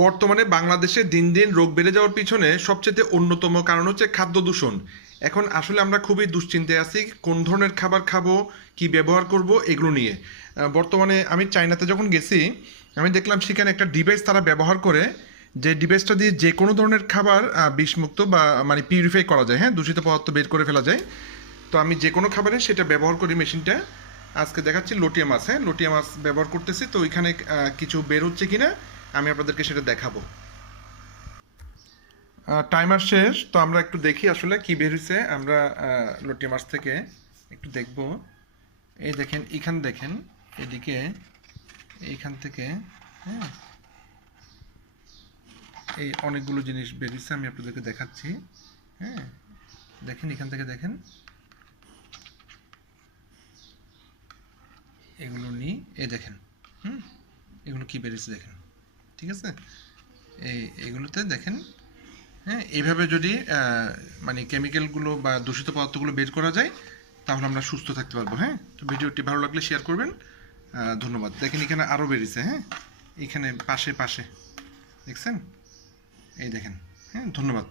বর্তমানে বাংলাদেশে দিন দিন রোগ বেড়ে যাওয়ার পিছনে সবচেয়ে অন্যতম কারণ হচ্ছে খাদ্য দূষণ। এখন আসলে আমরা খুবই দুশ্চিন্তায় আছি কোন ধরনের খাবার খাবো, কি ব্যবহার করব এগুলো নিয়ে। বর্তমানে আমি চায়নাতে যখন গেছি, আমি দেখলাম সেখানে একটা ডিভাইস তারা ব্যবহার করে, যে ডিভাইসটা দিয়ে যে কোনো ধরনের খাবার বিষমুক্ত বা মানে পিউরিফাই করা যায়, হ্যাঁ, দূষিত পদার্থ বের করে ফেলা যায়। তো আমি যে কোনো খাবারে সেটা ব্যবহার করি মেশিনটা। আজকে দেখাচ্ছি লটিয়া মাছ, হ্যাঁ, লটিয়া মাছ ব্যবহার করতেছি, তো ওইখানে কিছু বের হচ্ছে কিনা আমি আপনাদেরকে সেটা দেখাবো। টাইমার শেষ, তো আমরা একটু দেখি আসলে কি বের হয়েছে। আমরা লটিয়া মাছ থেকে একটু দেখব। এই দেখেন, এখান দেখেন, এদিকে এইখান থেকে, হ্যাঁ, এই অনেকগুলো জিনিস বেরিয়েছে, আমি আপনাদেরকে দেখাচ্ছি। হ্যাঁ, দেখেন এখান থেকে দেখেন, এগুলো নিই, এই দেখেন, হুম, এগুলো কি বেরিয়েছে দেখেন, ঠিক আছে। এইগুলোতে দেখেন, হ্যাঁ, এইভাবে যদি মানে কেমিক্যালগুলো বা দূষিত পদার্থগুলো বের করা যায়, তাহলে আমরা সুস্থ থাকতে পারবো। হ্যাঁ, তো ভিডিওটি ভালো লাগলে শেয়ার করবেন। ধন্যবাদ। দেখেন এখানে আরও বেরিয়েছে, হ্যাঁ, এখানে পাশে পাশে দেখছেন, এই দেখেন। হ্যাঁ, ধন্যবাদ।